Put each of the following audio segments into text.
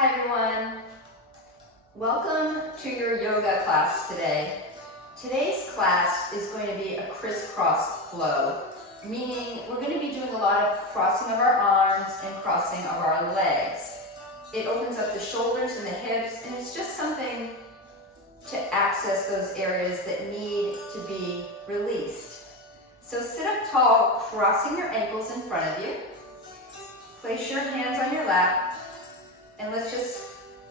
Hi everyone, welcome to your yoga class today. Today's class is going to be a crisscross flow, meaning we're going to be doing a lot of crossing of our arms and crossing of our legs. It opens up the shoulders and the hips, and it's just something to access those areas that need to be released. So sit up tall, crossing your ankles in front of you. Place your hands on your lap. And let's just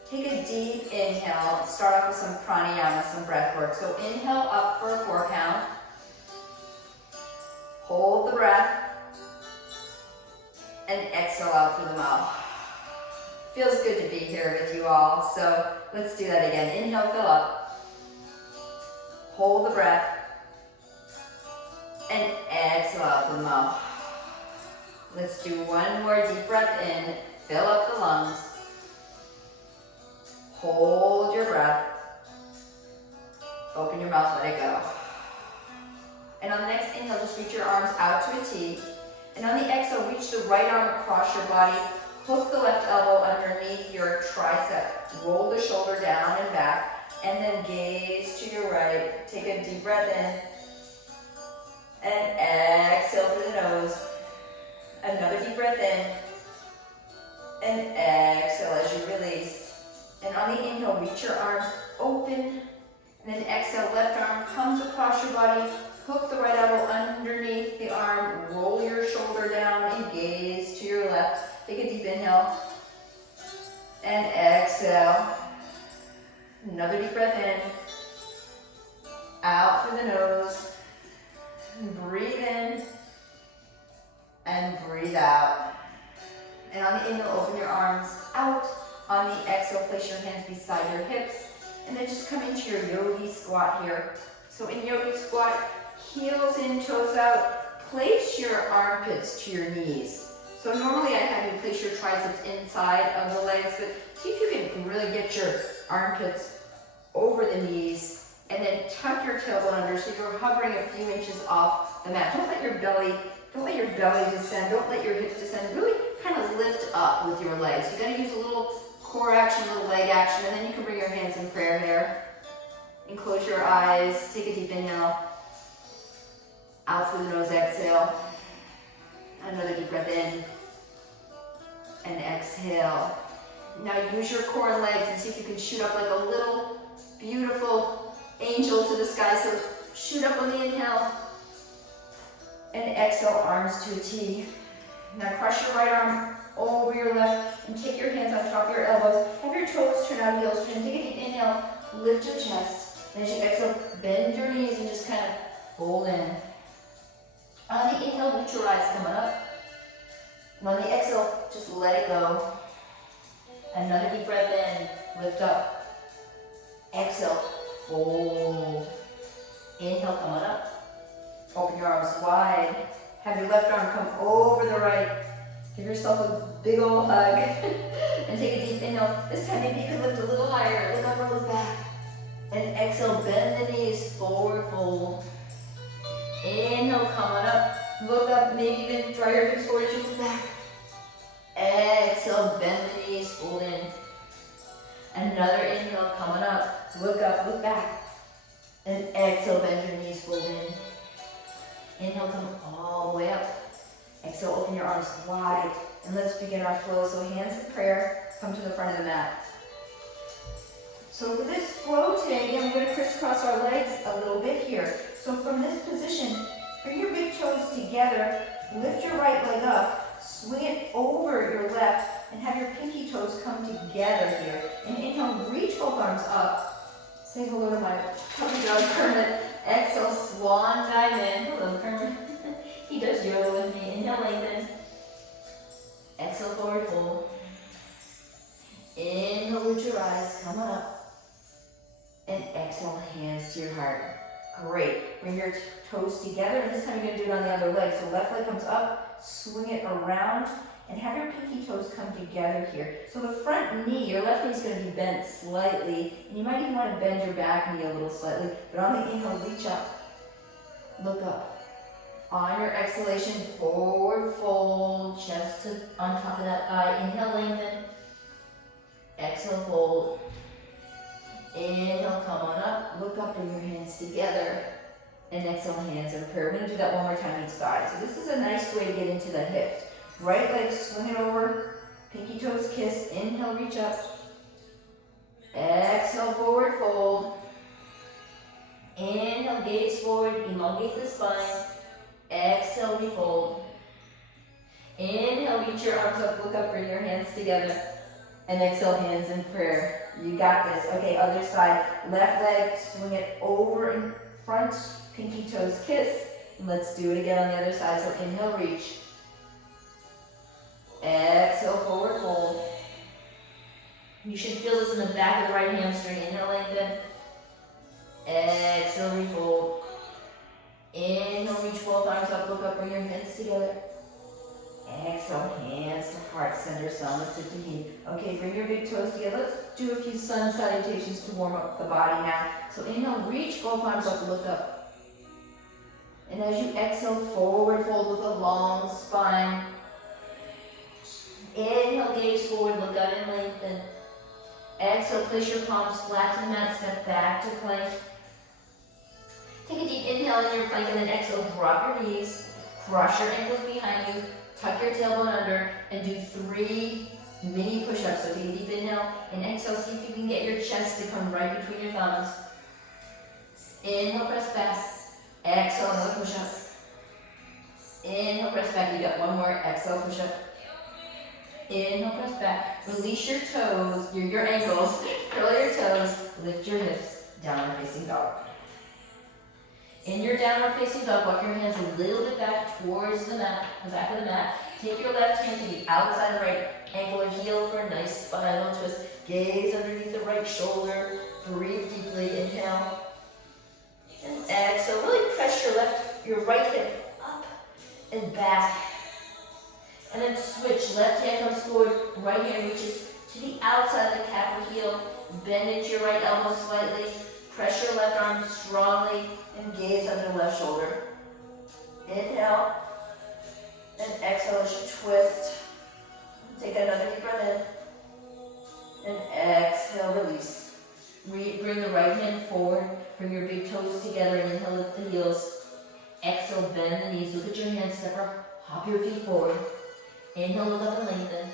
take a deep inhale. Start off with some pranayama, some breath work. So inhale up for a 4 count. Hold the breath. And exhale out through the mouth. Feels good to be here with you all. So let's do that again. Inhale, fill up. Hold the breath. And exhale out through the mouth. Let's do one more deep breath in. Fill up the lungs. Hold your breath. Open your mouth, let it go. And on the next inhale, just reach your arms out to a T. And on the exhale, reach the right arm across your body. Hook the left elbow underneath your tricep. Roll the shoulder down and back. And then gaze to your right. Take a deep breath in. And exhale through the nose. Another deep breath in. And exhale as you release. And on the inhale, reach your arms open. And then exhale, left arm comes across your body. Hook the right elbow underneath the arm. Roll your shoulder down and gaze to your left. Take a deep inhale. And exhale. Another deep breath in. Out through the nose. Breathe in. And breathe out. And on the inhale, open your arms out. On the exhale, place your hands beside your hips, and then just come into your yogi squat here. So in yogi squat, heels in, toes out, place your armpits to your knees. So normally I have you place your triceps inside of the legs, but see if you can really get your armpits over the knees, and then tuck your tailbone under so you're hovering a few inches off the mat. Don't let your belly descend, don't let your hips descend. Really kind of lift up with your legs. You gotta use a little core action, a little leg action, and then you can bring your hands in prayer here. And close your eyes, take a deep inhale. Out through the nose, exhale. Another deep breath in. And exhale. Now use your core and legs and see if you can shoot up like a little beautiful angel to the sky. So shoot up on the inhale. And exhale, arms to a T. Now cross your right arm over your left and take your hands on top of your elbows. Have your toes turn out, heels turn. Take a deep inhale, lift your chest. And as you exhale, bend your knees and just kind of fold in. On the inhale, lift your eyes coming up. And on the exhale, just let it go. Another deep breath in, lift up. Exhale, fold. Inhale, coming up. Open your arms wide. Have your left arm come over the right. Give yourself a big old hug. And take a deep inhale. This time maybe you can lift a little higher. Look up or look back. And exhale, bend the knees, forward fold. Inhale, coming up. Look up, maybe even draw your hips forward as you look back. Exhale, bend the knees, fold in. Another inhale, coming up. Look up, look back. And exhale, bend your knees, fold in. Inhale, come all the way up. Exhale, open your arms wide. And let's begin our flow. So hands in prayer, come to the front of the mat. So for this flow today, again, we're going to crisscross our legs a little bit here. So from this position, bring your big toes together, lift your right leg up, swing it over your left, and have your pinky toes come together here. And inhale, reach both arms up. Say hello to my puppy dog, Kermit. Exhale, swan dive in. Hello, Kermit. He does yoga with me. Inhale, lengthen. Exhale, forward fold. Inhale, root your eyes, come on up. And exhale, hands to your heart. Great. Bring your toes together, and this time you're going to do it on the other leg. So left leg comes up, swing it around, and have your pinky toes come together here. So the front knee, your left knee is going to be bent slightly, and you might even want to bend your back knee a little slightly, but on the inhale, reach up, look up. On your exhalation, forward fold, chest to on top of that thigh. Inhale, lengthen. exhale, fold. Inhale, come on up, look up, bring your hands together. And exhale, hands in prayer. We're going to do that one more time each side. So this is a nice way to get into the hips. Right leg, swing it over. Pinky toes kiss. Inhale, reach up. Exhale, forward fold. Inhale, gaze forward, elongate the spine. Exhale, refold. Inhale, reach your arms up, look up, bring your hands together. And exhale, hands in prayer. You got this. Okay, other side. Left leg, swing it over in front. Pinky toes kiss. Let's do it again on the other side. So inhale, reach. Exhale, forward fold. You should feel this in the back of the right hamstring. Inhale, lengthen. Exhale, refold. Inhale, reach both arms up, look up, bring your hands together. Exhale, hands to heart center, Samasthiti. Okay, bring your big toes together. Let's do a few sun salutations to warm up the body now. So inhale, reach both arms up, look up. And as you exhale, forward fold with a long spine. Inhale, gaze forward, look up and lengthen. Exhale, place your palms flat to the mat, step back to plank. Take a deep inhale in your plank and then exhale, drop your knees, cross your ankles behind you, tuck your tailbone under, and do 3 mini push-ups. So take a deep inhale and exhale, see if you can get your chest to come right between your thumbs. Inhale, press back. Exhale, another push-up. Inhale, press back. You got one more. Exhale, push-up. Inhale, press back. Release your toes, your ankles. Curl your toes. Lift your hips. Downward facing dog. In your downward facing dog, walk your hands a little bit back towards the mat, the back of the mat. Take your left hand to the outside of the right ankle or heel for a nice spinal twist. Gaze underneath the right shoulder. Breathe deeply. Inhale. And exhale. Really press your right hip up and back. And then switch. Left hand comes forward. Right hand reaches to the outside of the calf or heel. Bend into your right elbow slightly. Press your left arm strongly and gaze under the left shoulder. Inhale and exhale as you twist. Take another deep breath in. And exhale, release. Bring the right hand forward. Bring your big toes together and inhale, lift the heels. Exhale, bend the knees. Look at your hands, step up. Hop your feet forward. Inhale, look up and lengthen.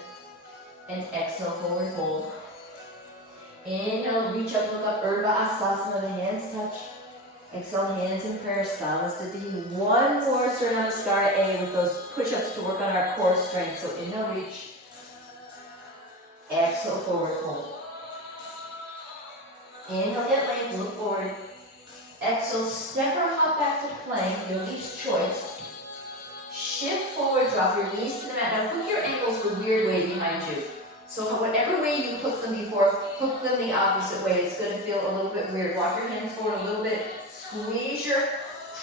And exhale, forward fold. Inhale, reach up, look up, Urdhva Astasana, the hands touch. Exhale, hands in prayer, Samasthiti. One more Surya Namaskara A with those push-ups to work on our core strength. So inhale, reach. Exhale, forward fold. Inhale, get length, look forward. Exhale, step or hop back to plank, yogi's choice. Shift forward, drop your knees to the mat. Now hook your ankles the weird way behind you. So whatever way you hooked them before, hook them the opposite way. It's going to feel a little bit weird. Walk your hands forward a little bit. Squeeze your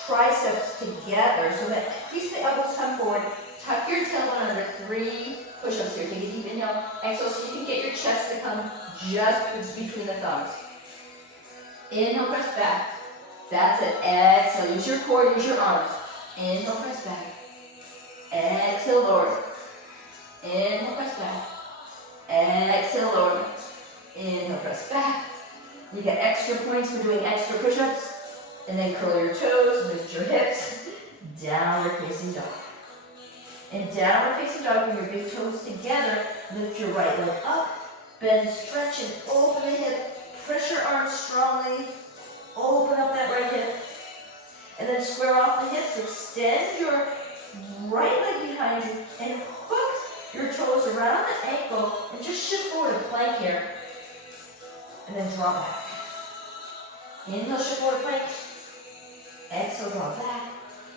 triceps together so that at least the elbows come forward. Tuck your tailbone under. 3 push-ups here. Take a deep inhale. Exhale so you can get your chest to come just between the thumbs. Inhale, press back. That's it. Exhale. Use your core, use your arms. Inhale, press back. Exhale, lower. Inhale, press back. Exhale, lower. Inhale, press back. You get extra points for doing extra push-ups. And then curl your toes, lift your hips. Downward facing dog. And downward facing dog, bring your big toes together. Lift your right leg up. Bend, stretch, and open the hip. Press your arms strongly. Open up that right hip. And then square off the hips. Extend your right leg behind you and hook your toes around the ankle and just shift forward to plank here. And then draw back. Inhale, shift forward, plank. Exhale, draw back.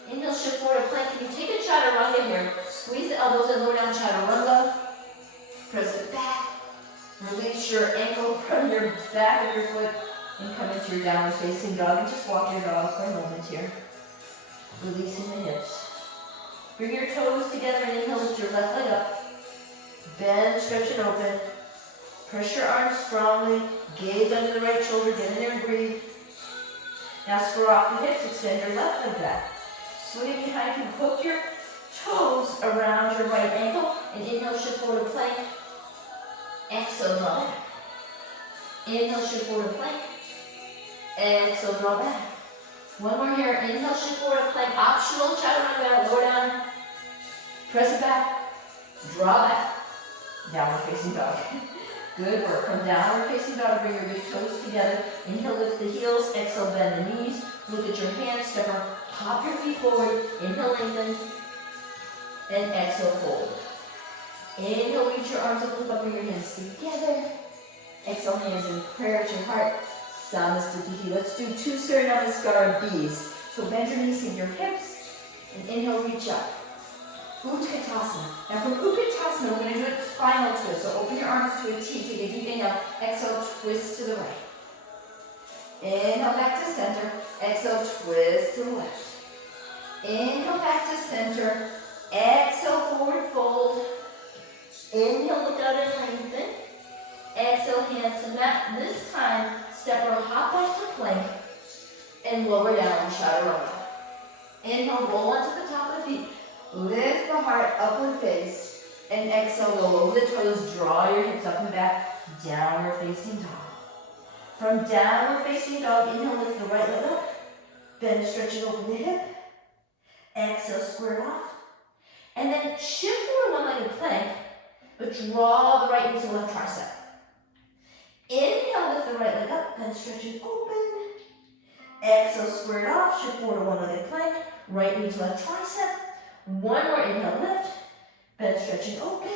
Inhale, shift forward to plank. Can you take a chaturanga here? Squeeze the elbows and lower down chaturanga. Press it back. Release your ankle from your back of your foot and come into your downward facing dog. And just walk your dog for a moment here. Releasing the hips. Bring your toes together and inhale, lift your left leg up. Bend, stretch and open. Press your arms strongly. Gaze under the right shoulder. Get in there and breathe. Now square off the hips. Extend your left leg back. Swing it behind you. Hook your toes around your right ankle. And inhale, shift forward to plank. Exhale, draw back. Inhale, shift forward to plank. Exhale, draw back. One more here. Inhale, shift forward to plank. Optional, chaturanga, lower down. Press it back. Draw back. Downward facing dog. Good work. From downward facing dog, bring your big toes together. Inhale, lift the heels. Exhale, bend the knees. Look at your hands. Step or hop your feet forward. Inhale, lengthen. And exhale, fold. Inhale, reach your arms up, look up, bring your hands together. Exhale, hands in prayer to your heart. Samasthiti. Let's do 2 Surya Namaskar Bs. So bend your knees in your hips. And inhale, reach up. Utkatasana. Now from Utkatasana, we're going to do a spinal twist. So open your arms to a T. Take a deep inhale. Exhale, twist to the right. Inhale, back to center. Exhale, twist to the left. Inhale, back to center. Exhale, forward fold. Inhale, look out and lengthen. Exhale, hands to mat. This time, step or hop back to plank. And lower down, chaturanga. Inhale, roll onto the top of the feet. Lift the heart, upward face. And exhale, roll over the toes. Draw your hips up and back. Downward facing dog. From downward facing dog, inhale, lift the right leg up. Bend, stretch and open the hip. Exhale, square it off. And then shift forward one-legged plank, but draw the right knee to the left tricep. Inhale, lift the right leg up, bend, stretch and open. Exhale, square it off, shift forward to one-legged plank, right knee to left tricep. One more inhale, lift, bend, stretch and open.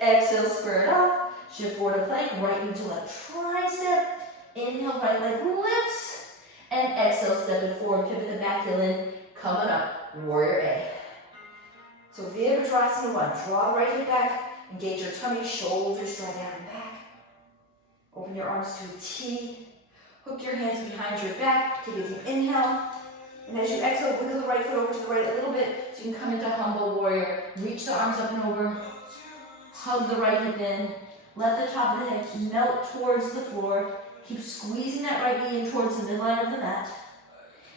Exhale, square it off, shift forward to plank, right knee to left tricep. Inhale, right leg lifts. And exhale, step it forward, pivot the back heel in, coming up, warrior A. So Virabhadrasana 1, draw right hip back, engage your tummy, shoulders draw down and back. Open your arms to a T, hook your hands behind your back, take a deep inhale. And as you exhale, wiggle the right foot over to the right a little bit, so you can come into humble warrior. Reach the arms up and over, hug the right hip in, let the top of the hip melt towards the floor. Keep squeezing that right knee in towards the midline of the mat.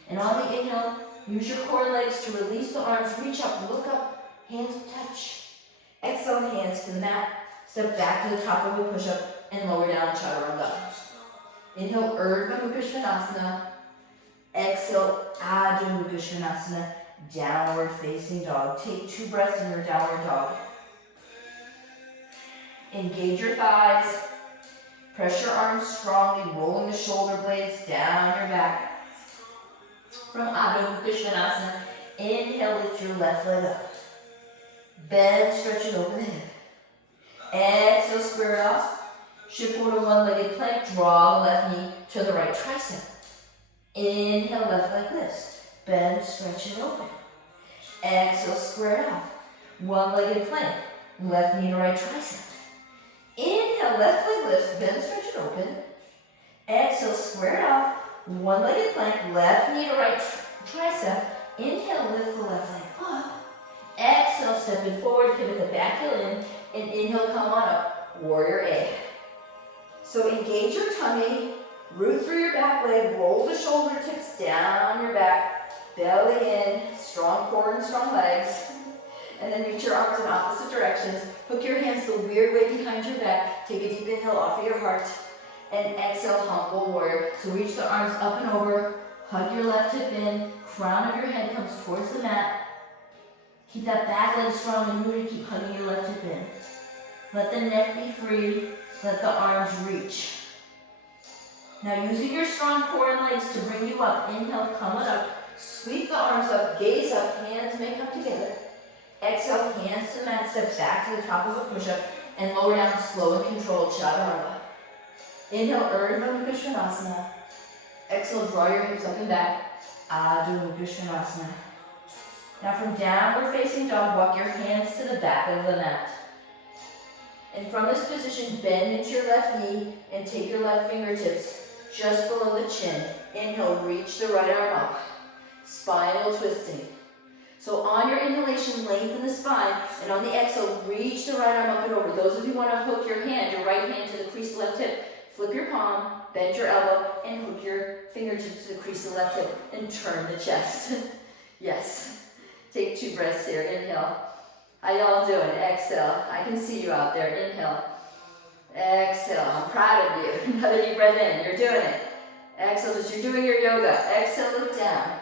And on the inhale, use your core legs to release the arms, reach up, look up, hands touch. Exhale, hands to the mat. Step back to the top of a push-up and lower down chaturanga. Inhale, Urdhva Mukha Svanasana. Exhale, Adho Mukha Svanasana. Downward facing dog. Take 2 breaths in your downward dog. Engage your thighs. Press your arms strongly, rolling the shoulder blades down your back. From Adho Mukha Svanasana, inhale, lift your left leg up. Bend, stretch and open the hip. Exhale, square it off. Shift forward to one-legged plank. Draw the left knee to the right tricep. Inhale, left leg lifts. Bend, stretch and open. Exhale, square it off. One-legged plank. Left knee to right tricep. Inhale, left leg lifts. Bend, stretch and open. Exhale, square it off. One-legged plank. Left knee to right tricep. Inhale, lift the left leg up. Exhale, step it forward, pivot the back heel in, and inhale, come on up, warrior A. So engage your tummy, root through your back leg, roll the shoulder tips down your back, belly in, strong core and strong legs, and then reach your arms in opposite directions. Hook your hands the weird way behind your back, take a deep inhale off of your heart, and exhale, humble warrior. So reach the arms up and over, hug your left hip in, crown of your head comes towards the mat. Keep that back leg strong and rooted. Keep hugging your left hip in. Let the neck be free. Let the arms reach. Now using your strong core and legs to bring you up. Inhale, come on up. Sweep the arms up, gaze up, hands may come together. Exhale, hands to mat, step back to the top of a push-up and lower down slow and controlled chaturanga. Inhale, Urdhva Mukha Svanasana. Exhale, draw your hips up and back. Adho Mukha Svanasana. Now from downward facing dog, walk your hands to the back of the mat. And from this position, bend into your left knee and take your left fingertips just below the chin. Inhale, reach the right arm up. Spinal twisting. So on your inhalation, lengthen the spine, and on the exhale, reach the right arm up and over. Those of you who want to hook your hand, your right hand to the crease of the left hip, flip your palm, bend your elbow, and hook your fingertips to the crease of the left hip, and turn the chest. Yes. Take 2 breaths here. Inhale. How y'all doing? Exhale. I can see you out there. Inhale. Exhale, I'm proud of you. Another deep breath in, you're doing it. Exhale, just you're doing your yoga. Exhale, look down.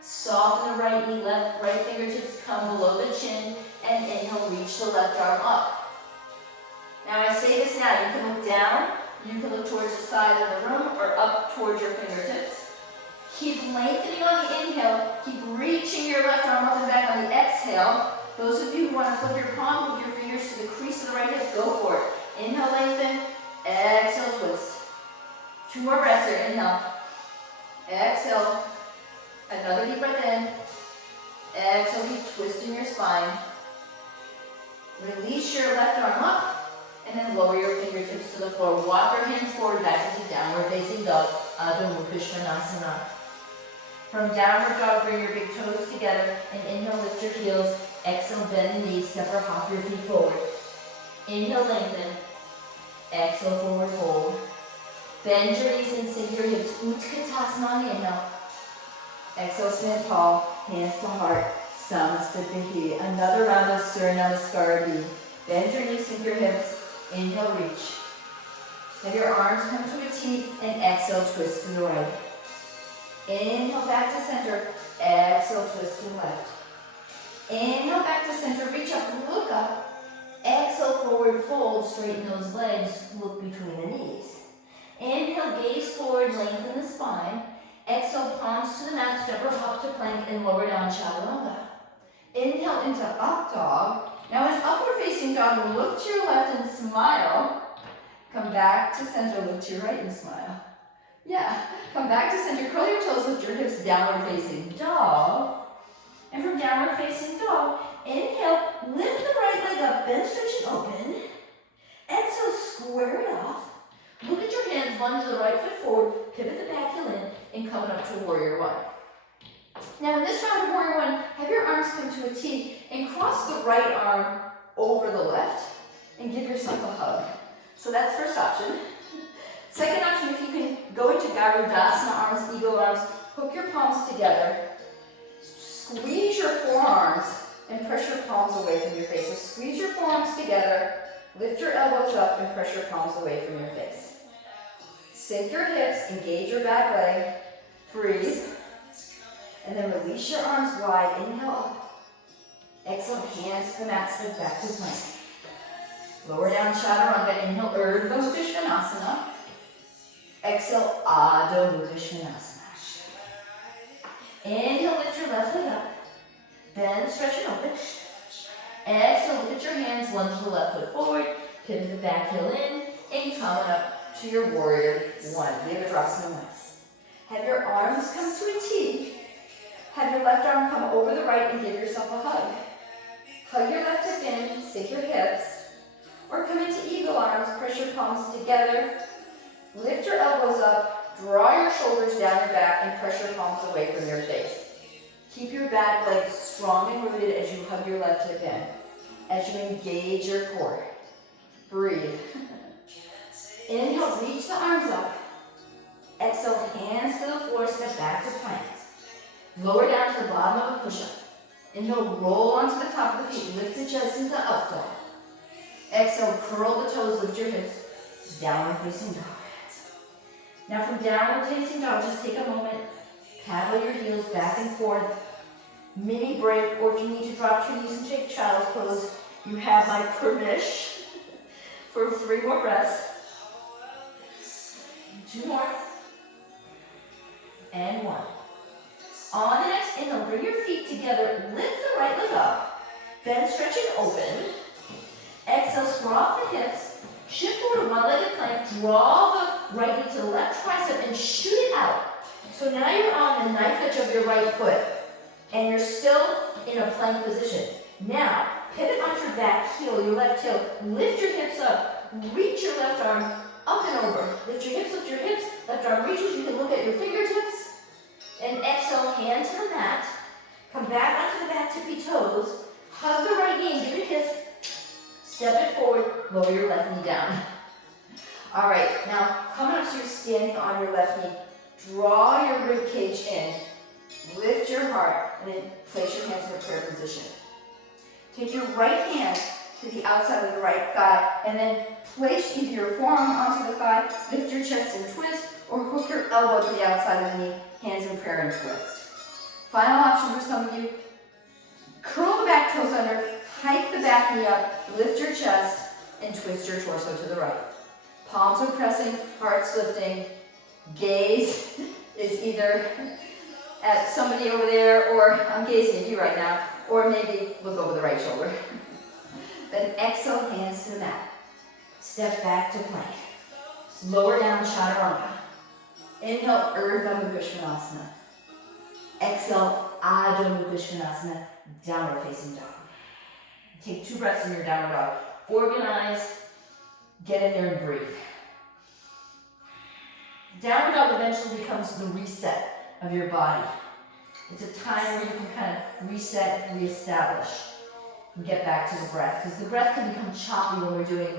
Soften the right knee, right fingertips come below the chin, and inhale, reach the left arm up. Now I say this now, you can look down, you can look towards the side of the room, or up towards your fingertips. Keep lengthening on the inhale, keep reaching your left arm up and back on the exhale. Those of you who want to flip your palm, put your fingers to the crease of the right hip, go for it. Inhale, lengthen, exhale, twist. 2 more breaths here, inhale, exhale, another deep breath in, exhale, keep twisting your spine. Release your left arm up, and then lower your fingertips to the floor. Walk your hands forward, back into downward facing dog, Adho Mukha Svanasana. From downward dog, bring your big toes together, and inhale, lift your heels. Exhale, bend the knees, step or hop your feet forward. Inhale, lengthen. Exhale, forward fold. Bend your knees and sink your hips. Utkatasana on the inhale. Exhale, stand tall, hands to heart. Samastitihi. Another round of Surya Namaskar. Bend your knees, sink your hips. Inhale, reach. Have your arms come to a T, and exhale, twist to the right. Inhale, back to center. Exhale, twist to the left. Inhale, back to center. Reach up, look up. Exhale, forward fold. Straighten those legs. Look between the knees. Inhale, gaze forward. Lengthen the spine. Exhale, palms to the mat. Step or hop to plank and lower down chaturanga. Inhale into up dog. Now in upward facing dog, look to your left and smile. Come back to center. Look to your right and smile. Yeah, come back to center, curl your toes, lift your hips, downward facing dog. And from downward facing dog, inhale, lift the right leg up, bend, stretch, and open. Exhale, square it off. Look at your hands, lunge the right foot forward, pivot the back heel in, and come up to warrior one. Now in this round of warrior one, have your arms come to a T, and cross the right arm over the left, and give yourself a hug. So that's first option. Second option, if you can go into Garudasana arms, eagle arms, hook your palms together, squeeze your forearms, and press your palms away from your face. So squeeze your forearms together, lift your elbows up, and press your palms away from your face. Sink your hips, engage your back leg, breathe, and then release your arms wide, inhale up. Exhale, hands to the mat, step back to plank. Lower down chaturanga, inhale, Urdhva Mukha Svanasana. Exhale, Adho Mukha Svanasana. Inhale, lift your left leg up. Bend, stretch, and open. Exhale, look at your hands, lunge the left foot forward, pivot the back heel in, and come up to your warrior one. Virabhadrasana one. Have your arms come to a T. Have your left arm come over the right and give yourself a hug. Hug your left hip in, sink your hips. Or come into eagle arms, press your palms together. Lift your elbows up, draw your shoulders down your back, and press your palms away from your face. Keep your back legs strong and rooted as you hug your left hip in, as you engage your core. Breathe. Inhale, reach the arms up. Exhale, hands to the floor, step back to plank. Lower down to the bottom of a push-up. Inhale, roll onto the top of the feet, lift the chest into up dog. Exhale, curl the toes, lift your hips, downward facing dog. Now from downward facing dog, just take a moment, paddle your heels back and forth, mini break, or if you need to drop to your knees and take child's pose, you have my permission for 3 more breaths. 2 more. And 1. On the next inhale, bring your feet together, lift the right leg up, bend, stretch, and open. Exhale, square off the hips, shift forward to one-legged plank, draw the right knee to the left tricep and shoot it out. So now you're on the knife edge of your right foot and you're still in a plank position. Now, pivot onto your back heel, your left heel, lift your hips up, reach your left arm up and over. Lift your hips, left arm reaches, you can look at your fingertips. And exhale, hand to the mat, come back onto the back tippy toes, hug the right knee and give it a kiss. Step it forward, lower your left knee down. All right, now coming up so you're standing on your left knee. Draw your rib cage in, lift your heart, and then place your hands in a prayer position. Take your right hand to the outside of the right thigh, and then place either your forearm onto the thigh, lift your chest and twist, or hook your elbow to the outside of the knee, hands in prayer and twist. Final option for some of you, curl the back toes under, hike the back knee up, lift your chest, and twist your torso to the right. Palms are pressing, heart's lifting. Gaze is either at somebody over there, or I'm gazing at you right now, or maybe look over the right shoulder. Then exhale, hands to the mat. Step back to plank. Lower down, chaturanga. Inhale, Urdhva Mukha Svanasana. Exhale, Adho Mukha Svanasana, downward facing dog. Take 2 breaths in your downward dog. Organize, get in there and breathe. Downward dog eventually becomes the reset of your body. It's a time where you can kind of reset, reestablish, and get back to the breath. Because the breath can become choppy when we're doing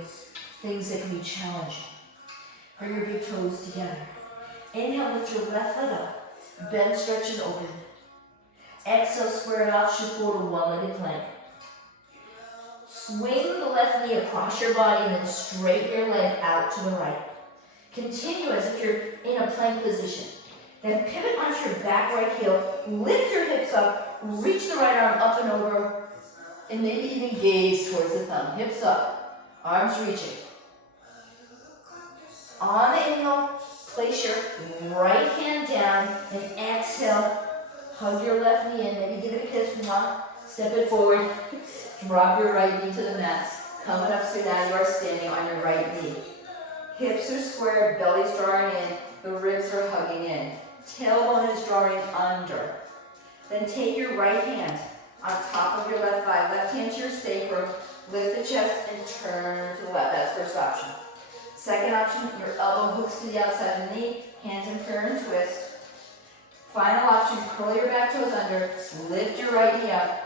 things that can be challenging. Bring your big toes together. Inhale, lift your left leg up. Bend, stretch, and open. Exhale, square it off, shift forward to one-legged plank. Swing the left knee across your body and then straighten your leg out to the right. Continue as if you're in a plank position. Then pivot onto your back right heel, lift your hips up, reach the right arm up and over, and maybe even gaze towards the thumb. Hips up, arms reaching. On the inhale, place your right hand down, and exhale, hug your left knee in, maybe give it a kiss, step it forward, drop your right knee to the mat. Coming up, so now you are standing on your right knee. Hips are squared, belly's drawing in, the ribs are hugging in. Tailbone is drawing under. Then take your right hand on top of your left thigh, left hand to your sacrum, lift the chest and turn to the left. That's first option. Second option, your elbow hooks to the outside of the knee, hands in prayer and twist. Final option, curl your back toes under, lift your right knee up,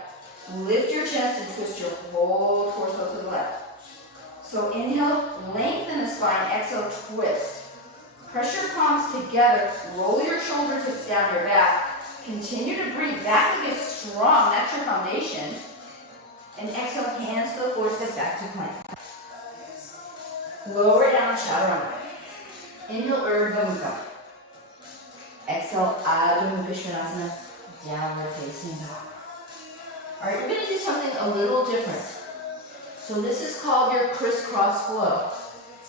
lift your chest and twist your whole torso to the left. So inhale, lengthen the spine, exhale, twist. Press your palms together, roll your shoulder tips down your back. Continue to breathe, back leg is strong, that's your foundation. And exhale, hands to the floor, step back to plank. Lower down, chaturanga. Inhale, Urdhva Mukha. Exhale, Adho Mukha Svanasana, downward facing dog. All right, you're going to do something a little different. So this is called your crisscross flow,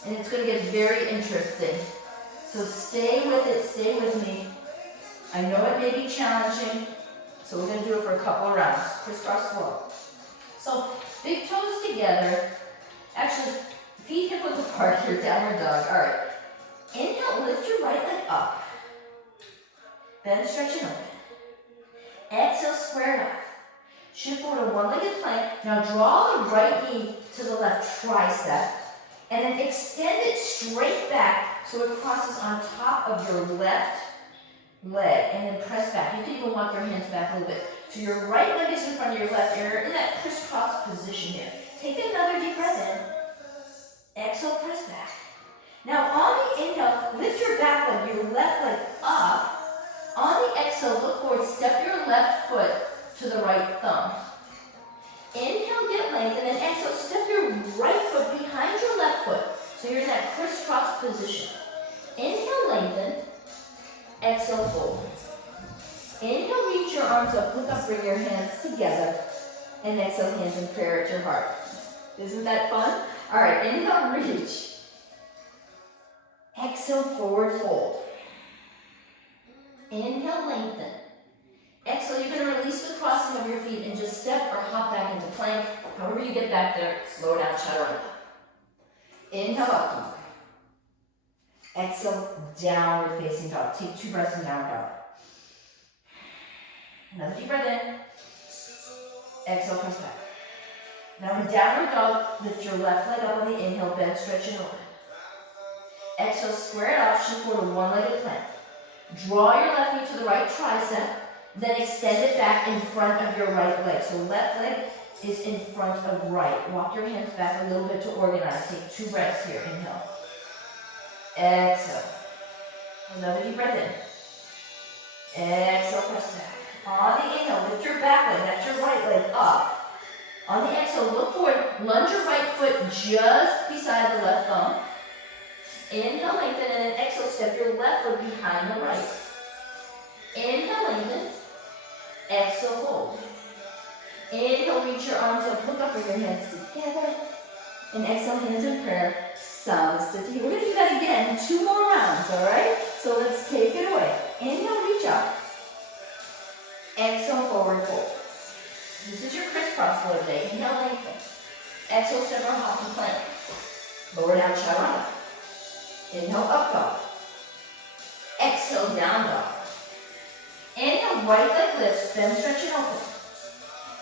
and it's going to get very interesting. So stay with it, stay with me. I know it may be challenging, so we're going to do it for a couple of rounds. Crisscross flow. So big toes together. Actually, feet hip width apart here, downward dog. All right. Inhale, lift your right leg up. Bend, stretch, and open. Exhale, square it off. Shift forward to one-legged plank. Now draw the right knee to the left tricep, and then extend it straight back so it crosses on top of your left leg, and then press back. You can even walk your hands back a little bit. So your right leg is in front of your left, and you're in that crisscross position here. Take another deep breath in. Exhale, press back. Now on the inhale, lift your back leg, your left leg up. On the exhale, look forward, step your left foot to the right thumb. Inhale, get length, and then exhale, step your right foot behind your left foot. So you're in that crisscross position. Inhale, lengthen. Exhale, fold. Inhale, reach your arms up, look up, bring your hands together. And exhale, hands in prayer at your heart. Isn't that fun? All right, inhale, reach. Exhale, forward fold. Inhale, lengthen. Exhale, you're going to release the crossing of your feet and just step or hop back into plank. However you get back there, lower down, chaturanga. Inhale, up dog. Exhale, downward facing dog. Take 2 breaths in downward dog. Another deep breath in. Exhale, press back. Now in downward dog, lift your left leg up on the inhale, bend, stretch, and open. Exhale, square it off, shift forward to one-legged plank. Draw your left knee to the right tricep, then extend it back in front of your right leg. So left leg is in front of right. Walk your hands back a little bit to organize. Take 2 breaths here. Inhale. Exhale. Another deep breath in. Exhale, press back. On the inhale, lift your back leg, that's your right leg, up. On the exhale, look forward. Lunge your right foot just beside the left thumb. Inhale, lengthen, and then exhale, step your left foot behind the right. Inhale, lengthen. Exhale, fold. Inhale, reach your arms up, look up with your hands together. And exhale, hands in prayer. Samasthiti. We're going to do that again, 2 more rounds, all right? So let's take it away. Inhale, reach up. Exhale, forward fold. This is your crisscross flow today. Inhale, lengthen. Exhale, step or hop and plank. Lower down, chaturanga. Inhale, up dog. Exhale, down dog. Inhale, right leg lifts, then stretch it open.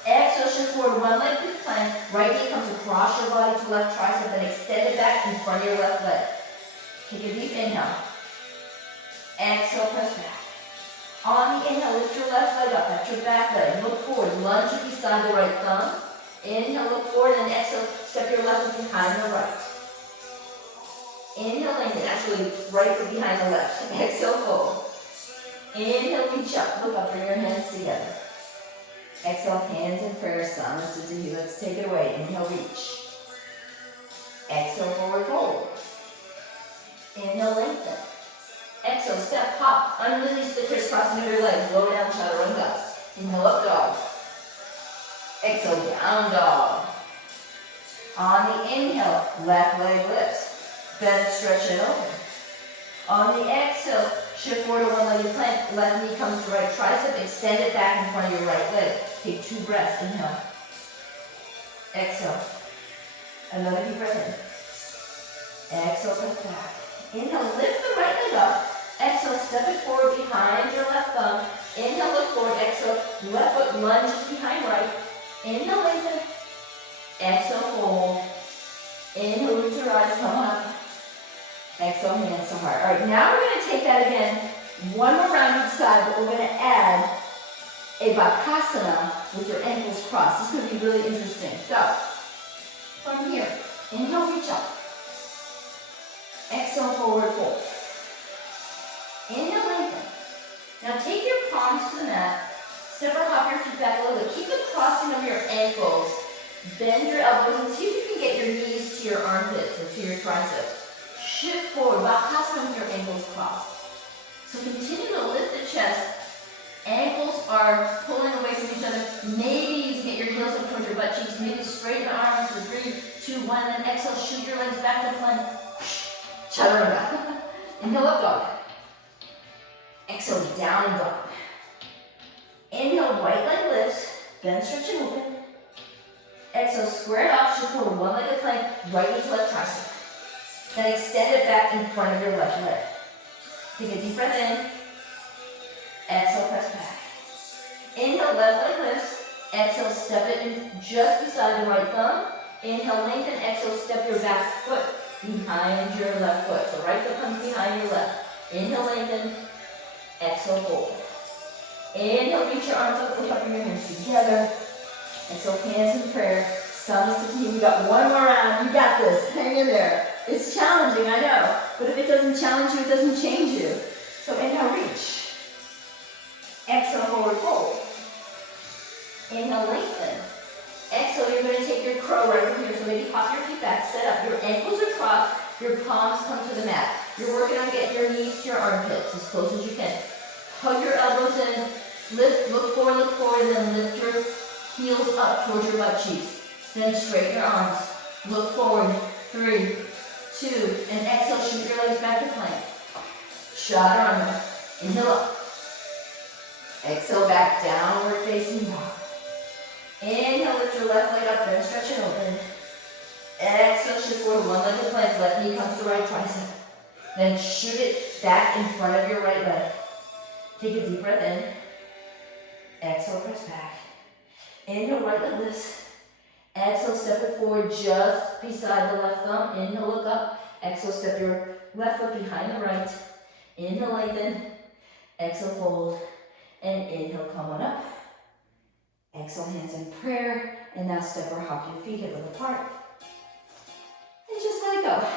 Exhale, shift forward, one leg to plank. Right knee comes across your body to left tricep, then extend it back in front of your left leg. Take a deep inhale. Exhale, press back. On the inhale, lift your left leg up, that's your back leg. Look forward, lunge it beside the right thumb. Inhale, look forward, and exhale, step your left foot behind the right. Inhale, lengthen, actually right foot behind the left. Exhale, fold. Inhale, reach up, look up, bring your hands together. Exhale, hands in prayer, Samasthiti. Let's take it away. Inhale, reach. Exhale, forward fold. Inhale, lengthen. Exhale, step, hop, unrelease the crisscrossing of your legs. Lower down, chaturanga. Inhale, up dog. Exhale, down dog. On the inhale, left leg lifts. Bend, stretch it open. On the exhale, shift forward to one-legged plank. Left knee comes to right tricep. Extend it back in front of your right leg. Take 2 breaths. Inhale. Exhale. Another deep breath in. Exhale, press back. Inhale, lift the right leg up. Exhale, step it forward behind your left thumb. Inhale, look forward. Exhale, left foot lunges behind right. Inhale, lengthen. Exhale, fold. Inhale, root your eyes, come up. Exhale, hands to heart. All right, now we're going to take that again, 1 more round each side, but we're going to add a bakasana with your ankles crossed. This is going to be really interesting. So, from here, inhale, reach up. Exhale, forward fold. Inhale, lengthen. Now take your palms to the mat. Step or hop your feet back a little bit. Keep the crossing of your ankles. Bend your elbows and see if you can get your knees to your armpits or to your triceps. Shift forward, bakasana with your ankles crossed. So continue to lift the chest. Ankles are pulling away from each other. Maybe you can get your heels up towards your butt cheeks. Maybe straighten your arms for 3, 2, 1, and then exhale, shoot your legs back to plank. Chaturanga. Inhale, up dog. Exhale, down dog. Inhale, right leg lifts, then stretch it open. Exhale, square it off, shift forward, one-legged plank, right knee to left tricep. Then extend it back in front of your left leg. Take a deep breath in. Exhale, press back. Inhale, left leg lifts. Exhale, step it in just beside the right thumb. Inhale, lengthen. Exhale, step your back foot behind your left foot. So right foot comes behind your left. Inhale, lengthen. Exhale, fold. Inhale, reach your arms up, look up your hands together. Exhale, hands in prayer. Samasthiti. We got 1 more round. You got this. Hang in there. It's challenging, I know. But if it doesn't challenge you, it doesn't change you. So inhale, reach. Exhale, forward fold. Inhale, lengthen. Exhale, you're going to take your crow right from here. So maybe hop your feet back, set up. Your ankles are crossed. Your palms come to the mat. You're working on getting your knees to your armpits as close as you can. Hug your elbows in. Lift, look forward, and then lift your heels up towards your butt cheeks. Then straighten your arms. Look forward. 3, 2, and exhale, shoot your legs back to plank. Chaturanga. Inhale up. Exhale, back, downward facing dog. Inhale, lift your left leg up, then stretch it open. Exhale, shift forward, one-legged plank, left knee comes to right tricep. Then shoot it back in front of your right leg. Take a deep breath in. Exhale, press back. Inhale, right leg lifts. Exhale, step it forward just beside the left thumb. Inhale, look up. Exhale, step your left foot behind the right. Inhale, lengthen. Exhale, fold. And inhale, come on up. Exhale, hands in prayer. And now step or hop your feet hip width apart. And just let it go.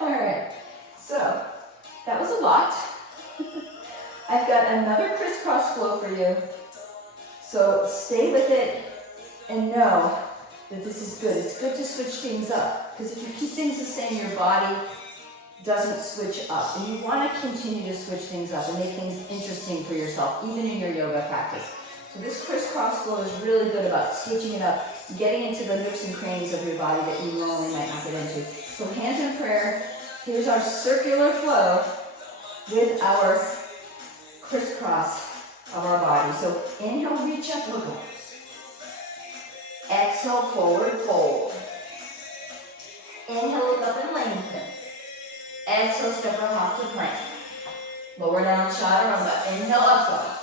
All right. So, that was a lot. I've got another crisscross flow for you. So stay with it and know that this is good. It's good to switch things up, because if you keep things the same, your body doesn't switch up. And you want to continue to switch things up and make things interesting for yourself, even in your yoga practice. So this crisscross flow is really good about switching it up, getting into the nooks and crannies of your body that you normally might not get into. So hands in prayer. Here's our circular flow with our crisscross of our body. So inhale, reach up, look up. Exhale, forward fold. Inhale, look up and lengthen. Exhale, step or hop to plank. Lower down, chaturanga. Inhale, up dog.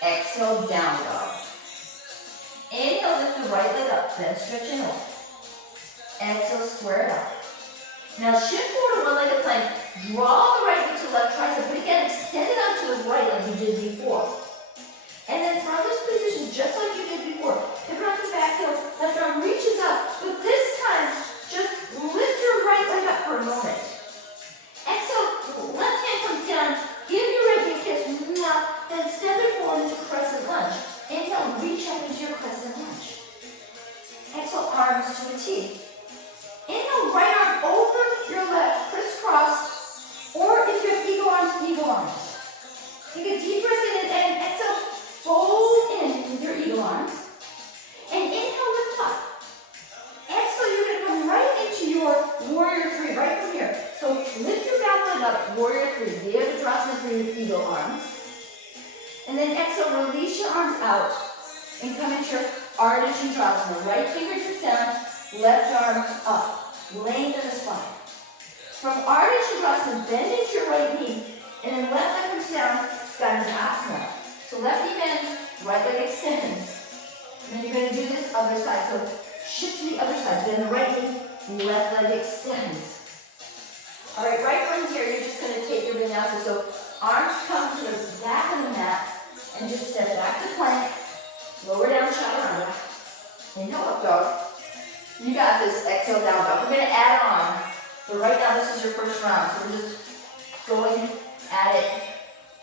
Exhale, down dog. Inhale, lift the right leg up, then stretch and hold. Exhale, square it up. Now shift forward to one-legged plank. Draw the right leg to left tricep, but again, extend it out to the right like you did before. And then from this position, just like you did before, pivot onto the back heel, left arm reaches up, but this time, just lift your right leg up for a moment. Exhale, left hand comes down, give your right knee a kiss, then step it forward into crescent lunge. Inhale, reach up into your crescent lunge. Exhale, arms to a T. Inhale, right arm over your left, crisscross, or if you have eagle arms, eagle arms. Take a deep breath in and exhale, fold in with your eagle arms. And inhale, lift up. Exhale, you're going to come right into your warrior three, right from here. So lift your back leg up, warrior three, Virabhadrasana three with eagle arms. And then exhale, release your arms out and come into your Ardha Chandrasana. Right fingertips down, left arm up. Lengthen the spine. From Ardha Chandrasana, bend into your right knee, and then left leg comes down, Skandasana. So left knee bends, right leg extends. And then you're going to do this other side. So shift to the other side. Then the right knee, left leg extends. All right, right from here, you're just going to take your vinyasa. So arms come to the back of the mat, and just step back to plank. Lower down, chaturanga. Inhale, up dog. You got this. Exhale, down dog. We're going to add on. But right now, this is your first round. So we're just going at it,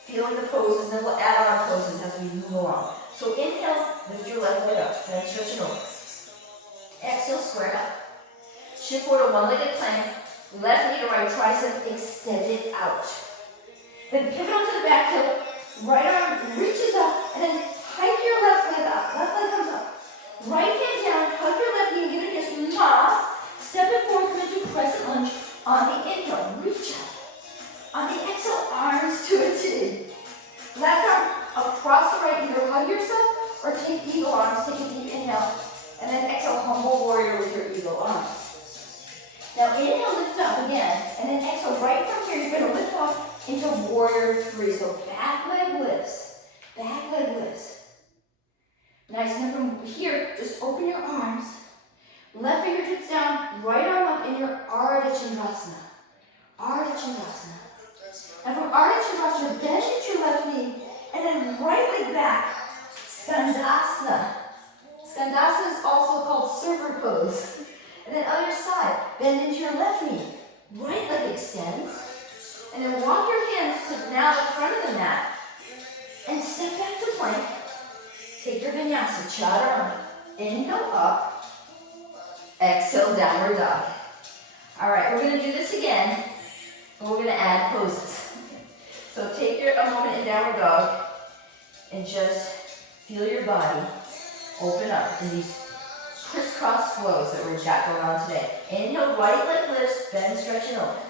feeling the poses, and then we'll add on our poses as we move along. So inhale, lift your left leg up, then stretch it over. Exhale, square it up. Shift forward to one-legged plank. Left knee to right tricep, extend it out. Then pivot onto the back heel. Right arm reaches up, and then hike your left leg up. Left leg comes up. Right hand down, hug your left knee, give it a kiss. Step it forward, come into crescent lunge. On the inhale, reach up. On the exhale, arms to a T. Left arm across the right, either hug yourself or take eagle arms. Take a deep inhale, and then exhale, humble warrior with your eagle arms. Now inhale, lift up again, and then exhale, right from here, you're going to lift off into warrior three. So back leg lifts, back leg lifts. Nice, and then from here, just open your arms. Left fingertips down, right arm up in your Ardha Chandrasana. Ardha Chandrasana. And from Ardha Chandrasana, bend into your left knee, and then right leg back, Skandasana. Skandasana is also called surfer pose. And then other side, bend into your left knee. Right leg extends. And then walk your hands to now the front of the mat. And step back to plank. Take your vinyasa, chaturanga. Inhale up. Exhale, downward dog. All right, we're going to do this again. And we're going to add poses. So take a moment in downward dog. And just feel your body open up in these crisscross flows that we've got going on today. Inhale, right leg lifts, bend, stretch, and open.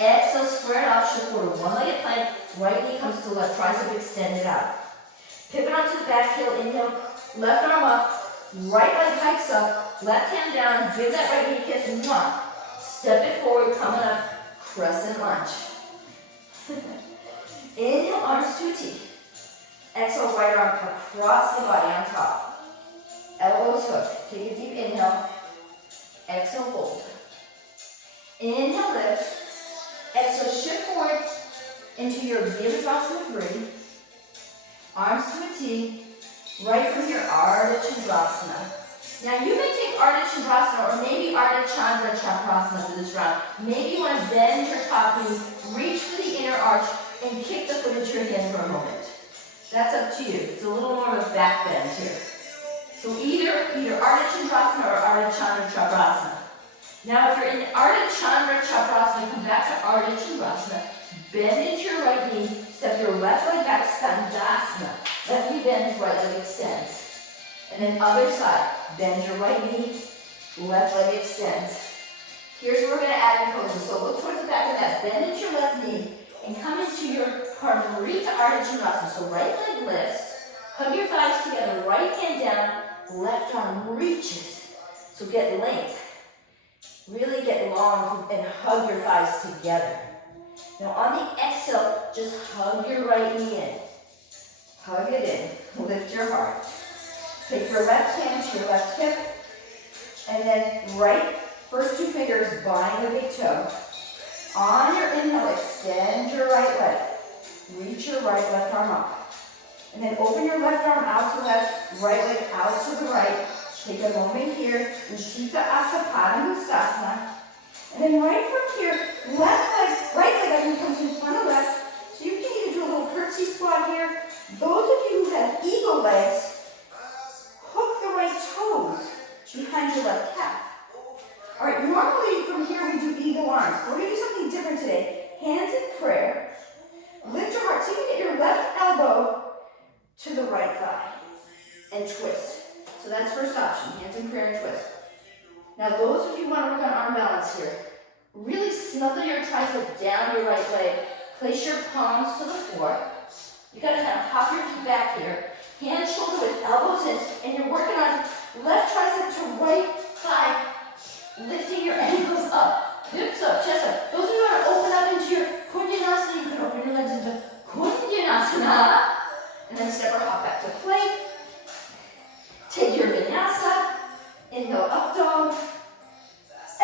Exhale, square it off, shift forward, one-legged plank, right knee comes to the left, tricep extended out. Pivot onto the back heel, inhale, left arm up, right leg hikes up, left hand down, give that right knee a kiss, step it forward, coming up, crescent lunge. Inhale, arms to a T. Exhale, right arm across the body on top. Elbows hook. Take a deep inhale. Exhale, fold. Inhale, lift. Exhale, shift forward into your Virabhadrasana 3. Arms to a T. Right from your Ardha Chandrasana. Now you may take Ardha Chandrasana or maybe Ardha Chakrasana for this round. Maybe you want to bend your top knee, reach for the inner arch, and kick the foot into your hand for a moment. That's up to you. It's a little more of a back bend here. So either Ardha Chandrasana or Ardha Chandra Chakrasana. Now if you're in Ardha Chandra Chakrasana, come back to Ardha Chandrasana. Bend into your right knee, step your left leg back, Skandasana. Left knee bends, right leg extends. And then other side, bend your right knee, left leg extends. Here's where we're going to add your poses. So look towards the back of that, bend into your left knee, and come into your Parvarita Ardha Chandrasana. So right leg lifts, hug your thighs together, right hand down, left arm reaches. So get length. Really get long and hug your thighs together. Now on the exhale, just hug your right knee in. Hug it in. Lift your heart. Take your left hand to your left hip. And then right, first two fingers bind the big toe. On your inhale, extend your right leg. Reach your right left arm up. And then open your left arm out to the left, right leg out to the right. Take a moment here, Utthita Padangusthasana. And then right from here, left leg, right leg actually comes in front of left. So you can either do a little curtsy squat here. Those of you who have eagle legs, hook the right toes behind your left calf. All right, normally from here we do eagle arms. We're going to do something different today. Hands in prayer. Lift your heart so you can get your left elbow to the right thigh and twist. So that's first option, hands in prayer and twist. Now those of you who want to work on arm balance here, really snuggle your tricep down your right leg. Place your palms to the floor. You got to kind of hop your feet back here. Hand shoulder with elbows in, and you're working on left tricep to right thigh, lifting your ankles up, hips up, chest up. Those of you who want to open up into your Kundyanasana, you can open your legs into Kundyanasana, and then step or hop back to plank. Take your vinyasa, inhale up dog,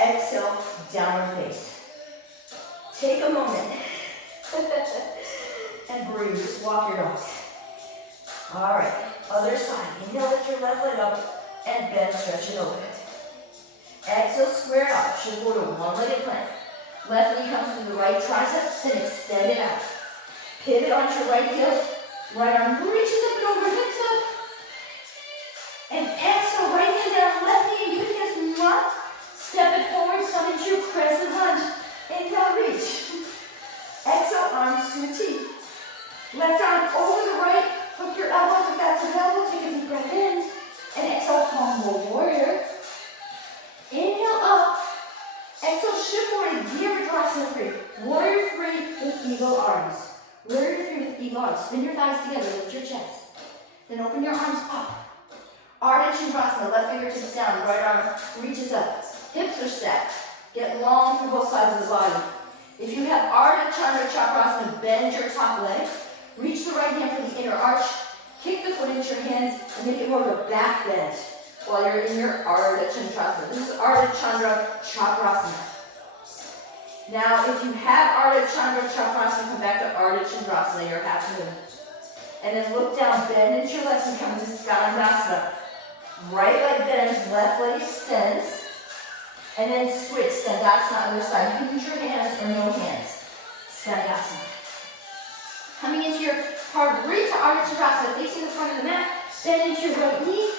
exhale downward face. Take a moment and breathe, just walk your dog. All right, other side, inhale, lift your left leg up and bend, stretch it open. Exhale, square it off, shift forward to one-legged plank. Left knee comes to the right tricep, then extend it out. Pivot onto your right heel, right arm reaches up and over, hips up. And exhale, right hand down, left knee, you can just step it forward, come into your crescent lunge. Inhale, reach. Exhale, arms to a T. Left arm over the right, hook your elbows if that's available, take a deep breath in. And exhale, humble warrior. Inhale up. Exhale, shift forward, Virabhadrasana 3. Warrior 3 with eagle arms. Warrior 3 with eagle arms. Spin your thighs together, lift your chest. Then open your arms up. Ardha Chandrasana, left fingertips down, right arm reaches up. Hips are stacked. Get long through both sides of the body. If you have Ardha Chandra Chakrasana, bend your top leg. Reach the right hand for the inner arch. Kick the foot into your hands and make it more of a back bend while you're in your Ardha Chandrasana. This is Ardha Chandra Chakrasana. Now, if you have Ardha Chandra Chakrasana, come back to Ardha Chandrasana, you're half moon. And then look down, bend into your left and come to Skandasana. Right leg bends, left leg extends. And then switch, Skandasana, other side. You can use your hands or no hands. Skandasana. Coming into your Parvarita Ardha Chandrasana, facing the front of the mat, bend into your right knee,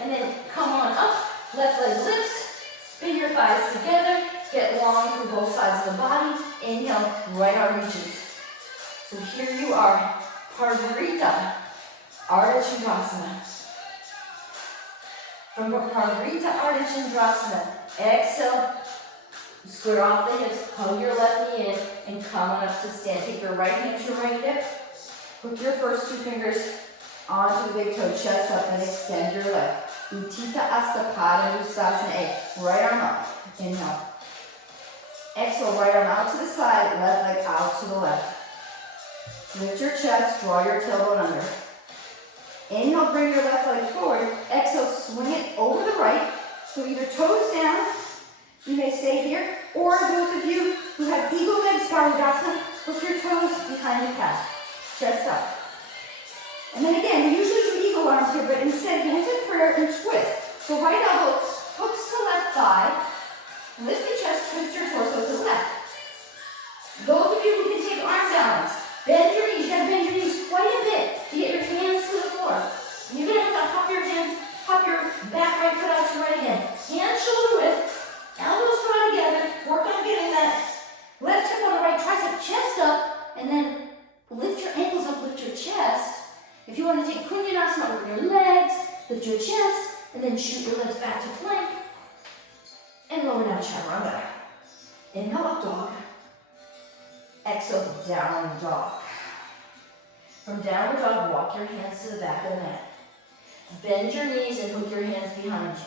and then come on up, left leg lifts, spin your thighs together, get long through both sides of the body, inhale, right arm reaches. So here you are, Parvarita Ardha Chandrasana. From Parvarita Ardha Chandrasana, exhale, square off the hips, hug your left knee in, and come on up to stand. Take your right hand to your right hip, hook your first two fingers onto the big toe, chest up, and extend your leg. Utthita Padangusthasana A. Right arm up, inhale. Exhale, right arm out to the side, left leg out to the left. Lift your chest, draw your tailbone under. Inhale, bring your left leg forward. Exhale, swing it over the right. So either toes down, you may stay here, or those of you who have eagle legs, Virabhadrasana, hook your toes behind the calf. Chest up. And then again, we usually do eagle arms here, but instead, hands in prayer and twist. So right elbow hooks to left thigh. Lift the chest, twist your torso to the left. Those of you who can take arm balance, bend your knees. You gotta bend your knees quite a bit to get your hands to the floor. You're gonna have to hop your shoot your legs back to plank. And lower down, chaturanga. Inhale, up dog. Exhale, down dog. From downward dog, walk your hands to the back of the mat. Bend your knees and hook your hands behind you.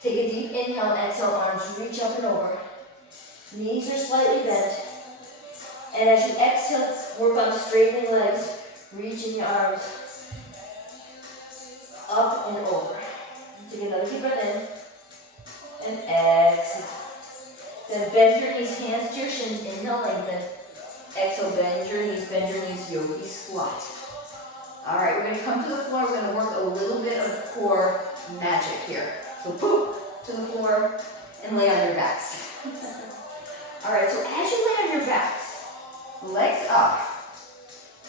Take a deep inhale, exhale, arms reach up and over. Knees are slightly bent. And as you exhale, work on straightening legs, reaching your arms up and over. Take another deep breath in. And exhale. Then bend your knees, hands to your shins, inhale, lengthen. Exhale, bend your knees, yogi squat. All right, we're gonna come to the floor. We're gonna work a little bit of core magic here. So poop to the floor and lay on your backs. All right, so as you lay on your backs, legs up,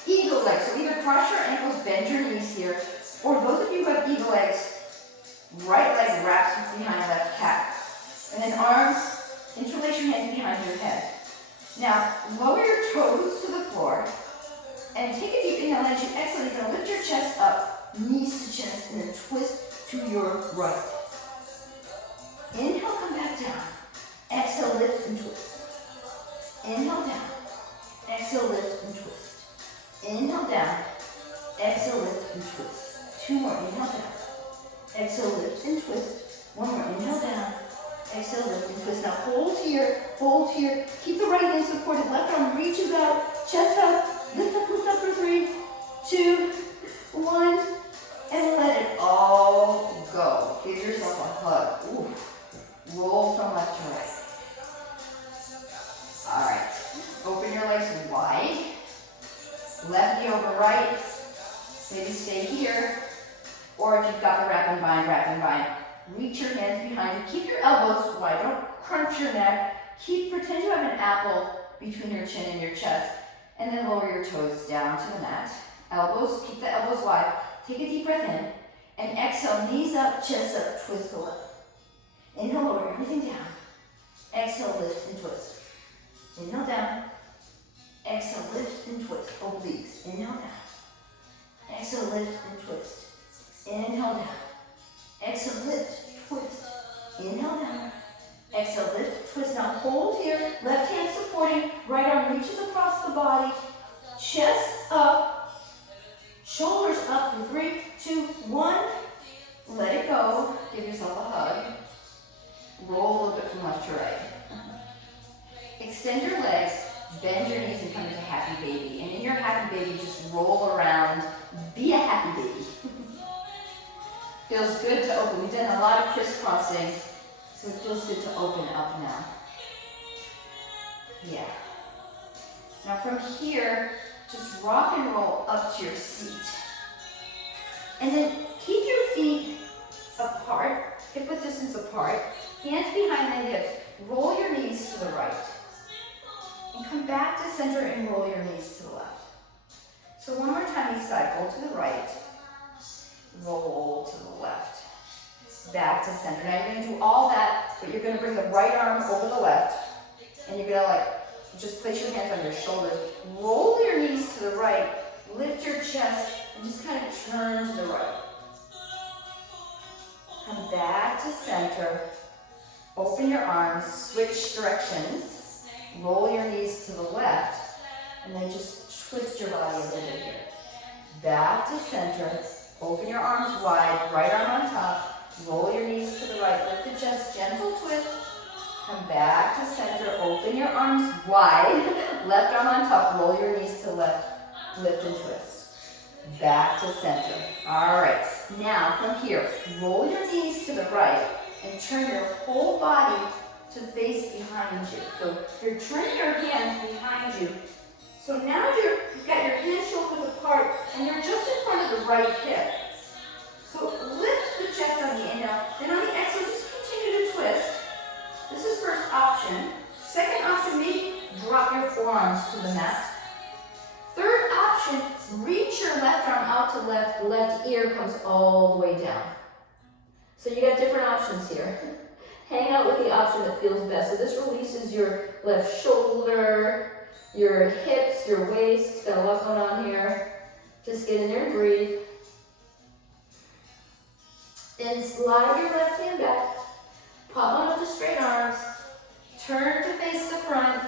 eagle legs. So either cross your ankles, bend your knees here, or those of you who have eagle legs, right leg wraps behind left calf. And then arms, interlace your hands behind your head. Now, lower your toes to the floor, and take a deep inhale. As you exhale, you're gonna lift your chest up, knees to chest, and then twist to your right. Inhale, come back down. Exhale, lift and twist. Inhale, down. Exhale, lift and twist. Inhale, down. Exhale, lift and twist. Two more. Inhale, down. Exhale, lift and twist. One more. Inhale, down. Exhale, lift and twist. Now hold here, hold here. Keep the right hand supported. Left arm reaches out, chest up, lift up for 3, 2, 1, and let it all go. Give yourself a hug. Ooh. Roll from left to right. All right. Open your legs wide. Left knee over right. Maybe stay here. Or if you've got the wrap and bind. Reach your hands behind you. Keep your elbows wide. Don't crunch your neck. Pretend you have an apple between your chin and your chest. And then lower your toes down to the mat. Keep the elbows wide. Take a deep breath in. And exhale, knees up, chest up, twist to left. Inhale, lower everything down. Exhale, lift and twist. Inhale, down. Exhale, lift and twist. Obliques. Inhale, down. Exhale, lift and twist. Inhale, down. Exhale, lift, twist. Inhale, down. Exhale, lift, twist. Now hold here. Left hand supporting. Right arm reaches across the body. Chest up. Shoulders up for 3, 2, 1. Let it go. Give yourself a hug. Roll a little bit from left to right. Extend your legs. Bend your knees and come into happy baby. And in your happy baby, just roll around. Be a happy baby. Feels good to open. We've done a lot of crisscrossing, so it feels good to open up now. Yeah. Now from here, just rock and roll up to your seat. And then keep your feet apart, hip width distance apart, hands behind the hips. Roll your knees to the right. And come back to center and roll your knees to the left. So one more time each side. Roll to the right. Roll to the left. Back to center. Now you're going to do all that, but you're going to bring the right arm over the left. And you're going to just place your hands on your shoulders. Roll your knees to the right. Lift your chest and just kind of turn to the right. Come back to center. Open your arms. Switch directions. Roll your knees to the left. And then just twist your body a little bit here. Back to center. Open your arms wide, right arm on top. Roll your knees to the right. Lift the chest, gentle twist. Come back to center. Open your arms wide. Left arm on top. Roll your knees to left. Lift and twist. Back to center. All right. Now from here, roll your knees to the right and turn your whole body to face behind you. So you're turning your hands behind you. So now you've got your hands shoulders apart and you're just in front of the right hip. So lift the chest on the inhale, then on the exhale, just continue to twist. This is first option. Second option, maybe drop your forearms to the mat. Third option, reach your left arm out to left, the left ear comes all the way down. So you got different options here. Hang out with the option that feels best. So this releases your left shoulder, your hips, your waist. Got a lot going on here. Just get in there and breathe. Then slide your left hand back, pop on up to straight arms, turn to face the front,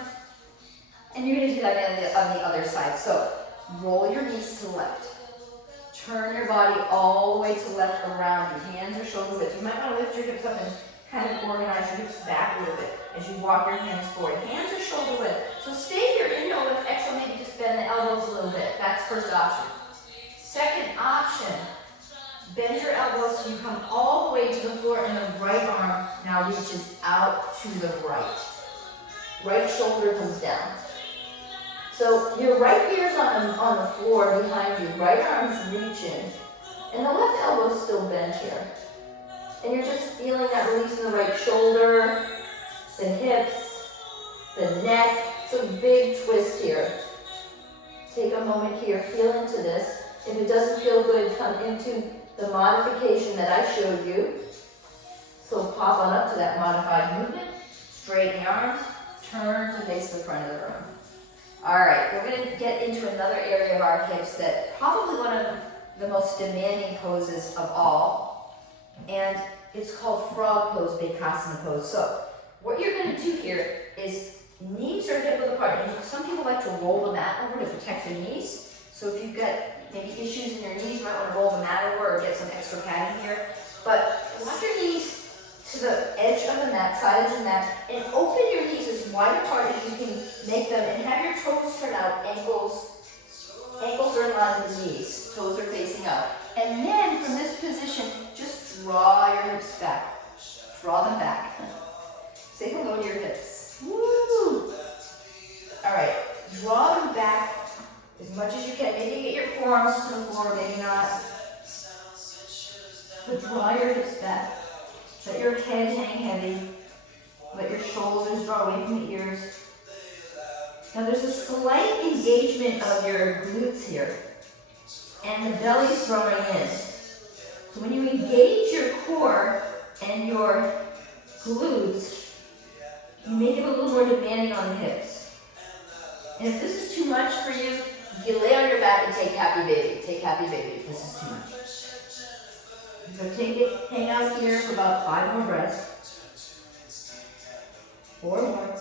and you're gonna do that on the other side. So roll your knees to the left. Turn your body all the way to the left around you. Hands are shoulder width. You might want to lift your hips up and kind of organize your hips back a little bit as you walk your hands forward. Hands are shoulder width. So stay here, inhale, lift, exhale, maybe just bend the elbows a little bit. That's first option. Second option, bend your elbows so you come all the way to the floor and the right arm now reaches out to the right. Right shoulder comes down. So your right ear's on the floor behind you, right arm's reaching, and the left elbow's still bent here. And you're just feeling that release in the right shoulder, the hips, the neck. It's a big twist here. Take a moment here, feel into this. If it doesn't feel good, come into the modification that I showed you. So pop on up to that modified movement, straighten the arms, turn to face the front of the room. All right, we're going to get into another area of our hips that probably one of the most demanding poses of all, and it's called frog pose, Bakasana pose. So what you're going to do here is knees are hip width apart. And some people like to roll the mat over to protect their knees. So if you've got maybe issues in your knees, you might want to roll the mat over or get some extra padding here. But walk your knees to the edge of the mat, side edge of the mat, and open your knees as wide apart as you can make them, and have your toes turn out, ankles are in line with the knees, toes are facing out. And then from this position, just draw your hips back. Draw them back. Say hello to your hips. Woo! All right, draw them back as much as you can. Maybe you get your forearms to the floor, maybe not. But draw your hips back. Let your head hang heavy. Let your shoulders draw away from the ears. Now there's a slight engagement of your glutes here, and the belly's drawing in. So when you engage your core and your glutes, you make it a little more demanding on the hips. And if this is too much for you, you can lay on your back and take happy baby. Take happy baby if this is too much. So take it, hang out here for about 5 more breaths. 4 more.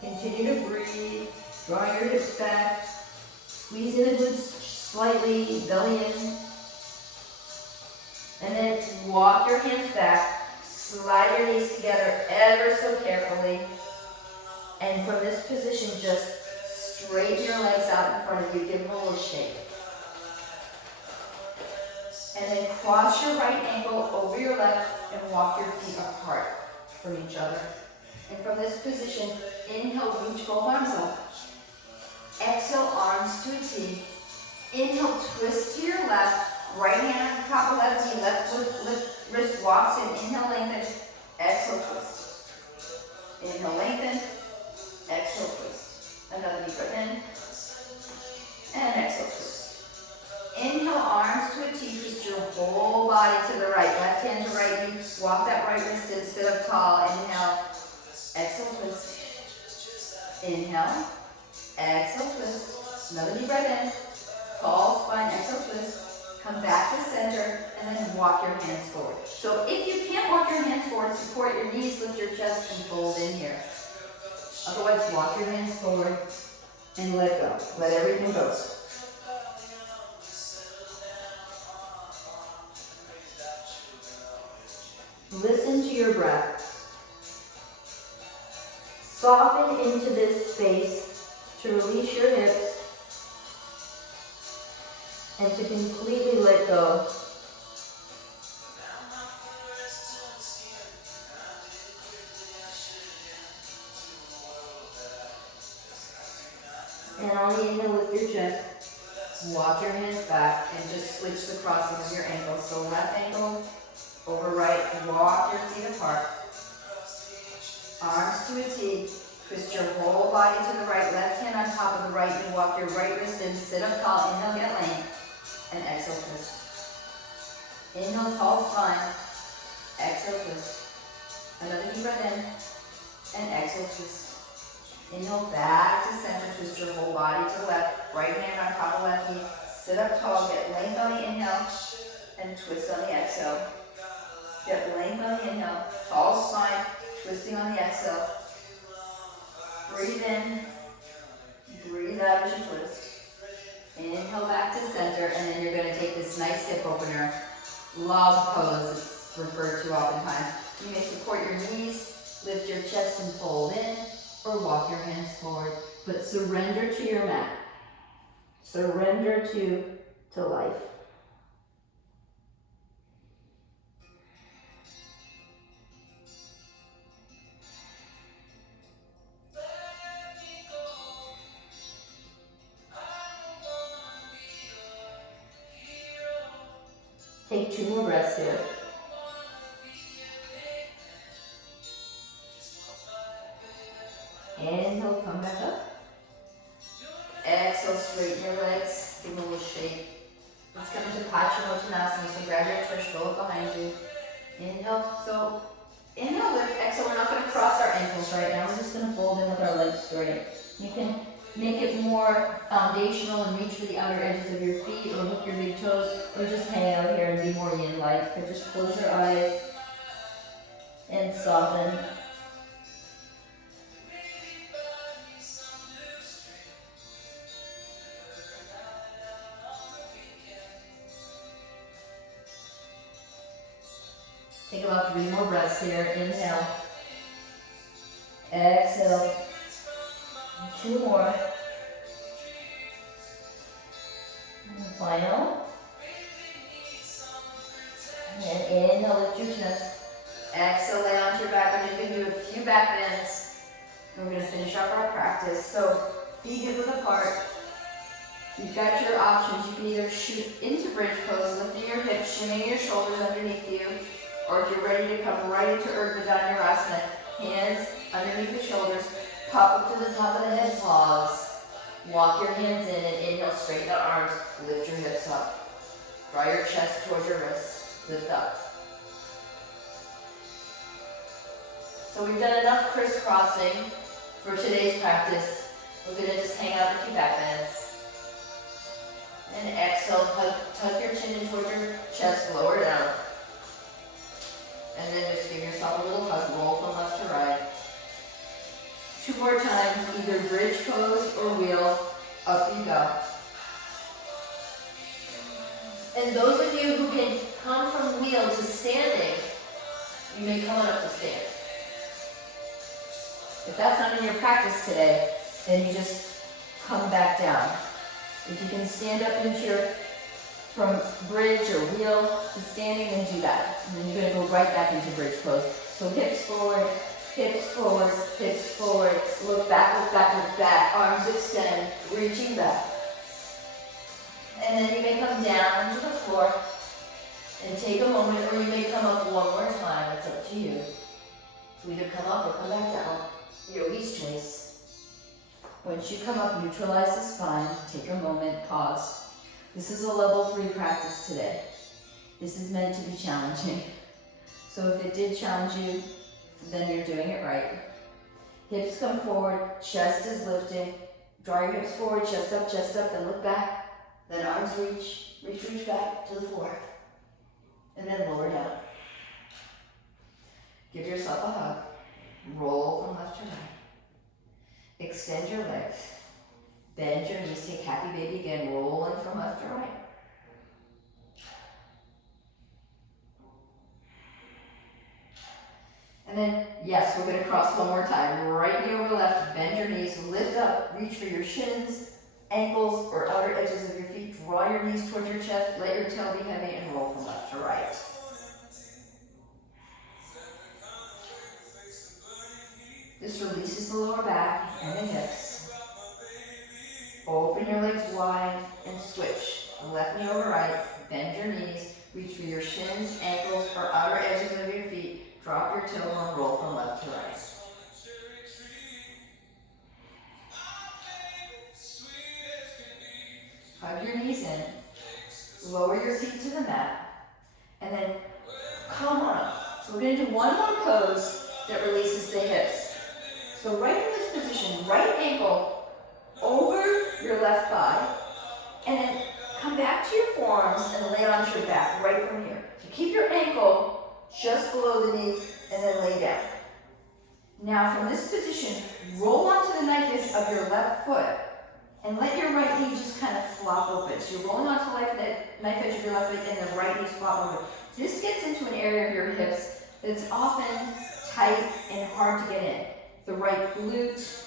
Continue to breathe. Draw your hips back. Squeeze in the glutes slightly, belly in. And then walk your hands back. Slide your knees together ever so carefully. And from this position, just straighten your legs out in front of you. Give them a little shake. And then cross your right ankle over your left and walk your feet apart from each other. And from this position, inhale, reach both arms up. Exhale, arms to a T. Inhale, twist to your left. Right hand on top of left knee, left wrist walks in. Inhale, lengthen. Exhale, twist. Inhale, lengthen. Exhale, twist. Another deep breath in. And exhale, twist. Inhale, arms to a T, twist your whole body to the right. Left hand to right knee, walk that right wrist in, sit up tall. Inhale, exhale, twist. Inhale, exhale, twist. Another deep breath in. Tall spine, exhale, twist. Come back to center, and then walk your hands forward. So if you can't walk your hands forward, support your knees, lift your chest, and fold in here. Otherwise, walk your hands forward and let go. Let everything go. Listen to your breath. Soften into this space to release your hips and to completely let go. And on the inhale, lift your chest. Walk your hands back and just switch the crossing of your ankles. So left ankle over right, walk your feet apart. Arms to a T. Twist your whole body to the right. Left hand on top of the right knee. Walk your right wrist in. Sit up tall. Inhale, get lane. And exhale, twist. Inhale, tall spine. Exhale, twist. Another deep breath in. And exhale, twist. Inhale, back to center. Twist your whole body to the left. Right hand on top of left knee. Sit up tall. Get length on the inhale. and twist on the exhale. Get length on the inhale, tall spine, twisting on the exhale. Breathe in, breathe out as you twist. Inhale back to center, and then you're going to take this nice hip opener, log pose, it's referred to oftentimes. You may support your knees, lift your chest and fold in, or walk your hands forward, but surrender to your mat. Surrender to life. Take 2 more breaths here. Inhale, come back up. Exhale, straighten your legs, give them a little shake. Let's come into Paschimottanasana, so grab your twist, roll it behind you. Inhale, so inhale, lift, exhale, we're not going to cross our ankles right now, we're just going to fold in with our legs straight. You can make it more foundational and reach for the outer edges of your feet, or hook your big toes, or just hang out here and be more yin-like. Or just close your eyes and soften. Take about 3 more breaths here. Inhale. Exhale. 2 more. And final. And inhale, lift your chest. Exhale, lay onto your back, and you can do a few back bends. And we're going to finish off our practice. So, feet hip width apart. You've got your options. You can either shoot into bridge pose, lifting your hips, shimmying your shoulders underneath you. Or if you're ready to come right into Urdhva Dhanurasana, hands underneath the shoulders, pop up to the top of the head, pause. Walk your hands in and inhale, straighten out arms, lift your hips up. Draw your chest towards your wrists, lift up. So we've done enough crisscrossing for today's practice. We're going to just hang out a few back bends. And exhale, tuck your chin in towards your chest, lower down. And then just give yourself a little hug, roll from left to right. 2 more times, either bridge pose or wheel, up you go. And those of you who can come from wheel to standing, you may come on up to stand. If that's not in your practice today, then you just come back down. If you can stand up into your from bridge or wheel to standing, then do that. And then you're going to go right back into bridge pose. So hips forward, hips forward, hips forward. Look back, look back, look back. Arms extend, reaching back. And then you may come down to the floor and take a moment, or you may come up one more time. It's up to you. So either come up or come back down. Yogi's choice. Once you come up, neutralize the spine. Take a moment, pause. This is a level 3 practice today. This is meant to be challenging. So if it did challenge you, then you're doing it right. Hips come forward, chest is lifting. Draw your hips forward, chest up, then look back. Then arms reach back to the floor. And then lower down. Give yourself a hug. Roll from left to right. Extend your legs. Bend your knees, take happy baby again, rolling from left to right. And then, yes, we're going to cross one more time. Right knee over left, bend your knees, lift up, reach for your shins, ankles, or outer edges of your feet. Draw your knees towards your chest, let your tail be heavy, and roll from left to right. This releases the lower back and the hips. Open your legs wide and switch. Left knee over right, bend your knees, reach for your shins, ankles, or outer edges of your feet. Drop your tailbone, roll from left to right. Hug your knees in, lower your feet to the mat, and then come on up. So we're going to do one more pose that releases the hips. So right in this position, right ankle over your left thigh, and then Come back to your forearms and lay onto your back right from here. So keep your ankle just below the knee and then lay down. Now from this position, roll onto the knife edge of your left foot and let your right knee just kind of flop open. So you're rolling onto the knife edge of your left foot and the right knee flop open. This gets into an area of your hips that's often tight and hard to get in. The right glute,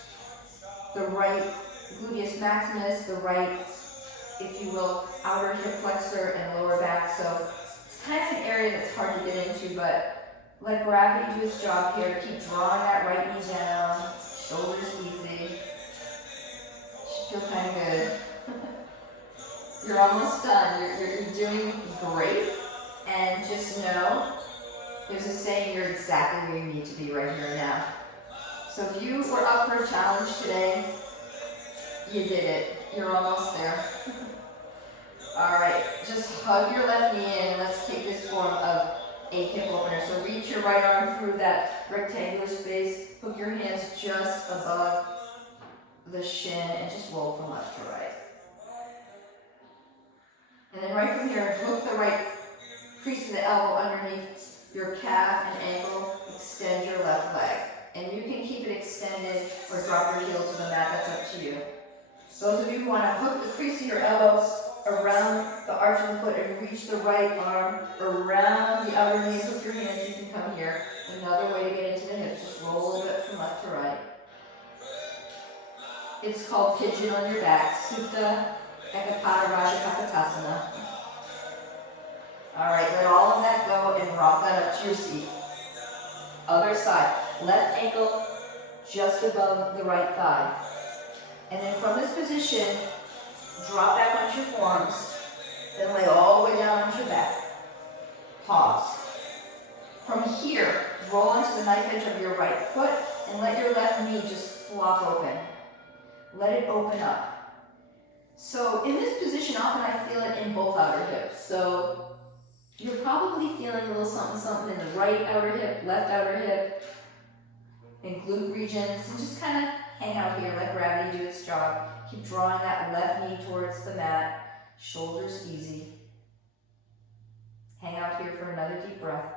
the right gluteus maximus, the right, if you will, outer hip flexor and lower back. So it's kind of an area that's hard to get into, but let gravity do its job here. Keep drawing that right knee down, shoulders easy. Should feel kind of good. You're almost done. You're doing great. And just know, there's a saying, you're exactly where you need to be right here and now. So if you were up for a challenge today, you did it. You're almost there. All right, just hug your left knee in and let's take this form of a hip opener. So reach your right arm through that rectangular space, hook your hands just above the shin and just roll from left to right. And then right from here, hook the right crease of the elbow underneath your calf and ankle, extend your left leg. And you can keep it extended or drop your heel to the mat, that's up to you. Those of you who want to hook the crease of your elbow around the arch of the foot and reach the right arm around the outer knee and hook your hands, you can come here. Another way to get into the hips, just roll a little bit from left to right. It's called pigeon on your back, Supta Ekapada Raja Kapotasana. All right, let all of that go and rock that up to your seat. Other side, left ankle just above the right thigh. And then from this position, drop back onto your forearms, then lay all the way down onto your back. Pause. From here, roll onto the knife edge of your right foot and let your left knee just flop open. Let it open up. So in this position, often I feel it in both outer hips. So you're probably feeling a little something, something in the right outer hip, left outer hip, and glute regions. And just kind of hang out here, let gravity do its job. Keep drawing that left knee towards the mat, shoulders easy. Hang out here for another deep breath.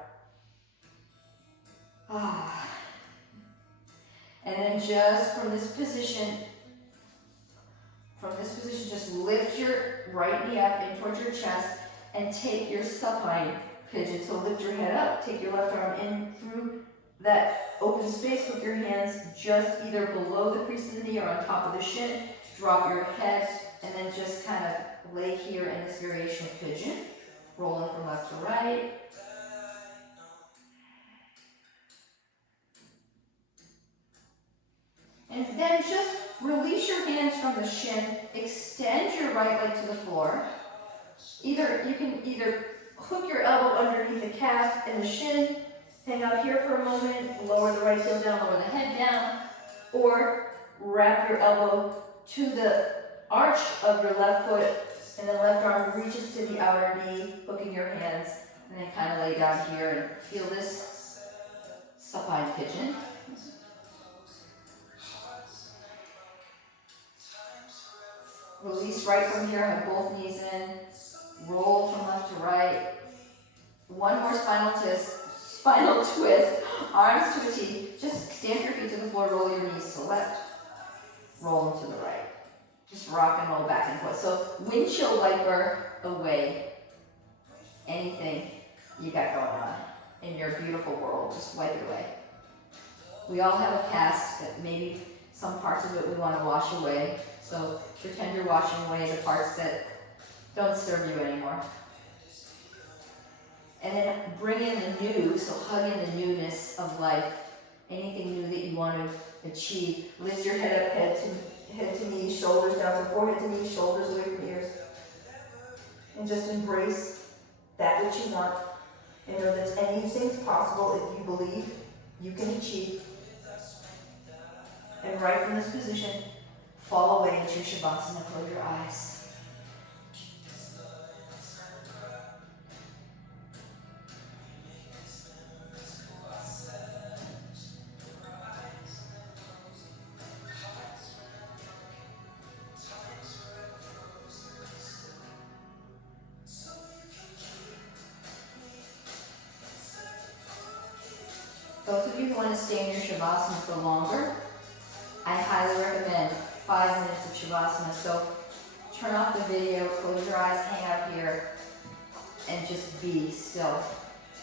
Ah. And then just from this position, just lift your right knee up in towards your chest and take your supine pigeon. So lift your head up, take your left arm in through that open space with your hands just either below the crease of the knee or on top of the shin. Drop your head and then just kind of lay here in this variation of pigeon. Rolling from left to right. And then just release your hands from the shin, extend your right leg to the floor. You can either hook your elbow underneath the calf and the shin, hang out here for a moment, lower the right heel down, lower the head down, or wrap your elbow to the arch of your left foot and the left arm reaches to the outer knee, hooking your hands, and then kind of lay down here and feel this supine pigeon. Release right from here, have both knees in, roll from left to right. One more spinal twist, arms to a T. Just stamp your feet to the floor, roll your knees to the left, roll them to the right. Just rock and roll back and forth. So windshield wiper away anything you got going on in your beautiful world. Just wipe it away. We all have a past that maybe some parts of it we want to wash away. So pretend you're washing away the parts that don't serve you anymore. And then bring in the new, so hug in the newness of life. Anything new that you want to achieve. Lift your head up, head to knees, shoulders down, so forehead to knees, shoulders away from ears. And just embrace that which you want. And know that anything's possible if you believe you can achieve. And right from this position, fall away into Shavasana, close your eyes. to stay in your Shavasana for longer, I highly recommend 5 minutes of Shavasana. So turn off the video, close your eyes, hang out here, and just be still.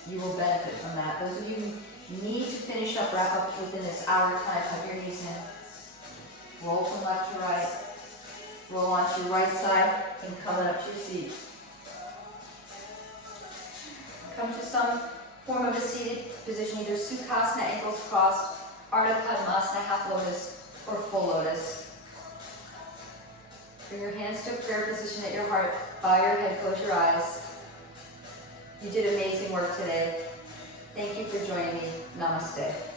You will benefit from that. Those of you who need to finish up, wrap up within this hour time, hug your knees in. Roll from left to right. Roll onto your right side and come it up to your seat. Come to some form of a seated position, either Sukhasana, ankles crossed, Ardha Padmasana, half lotus, or full lotus. Bring your hands to a prayer position at your heart. Bow your head, close your eyes. You did amazing work today. Thank you for joining me. Namaste.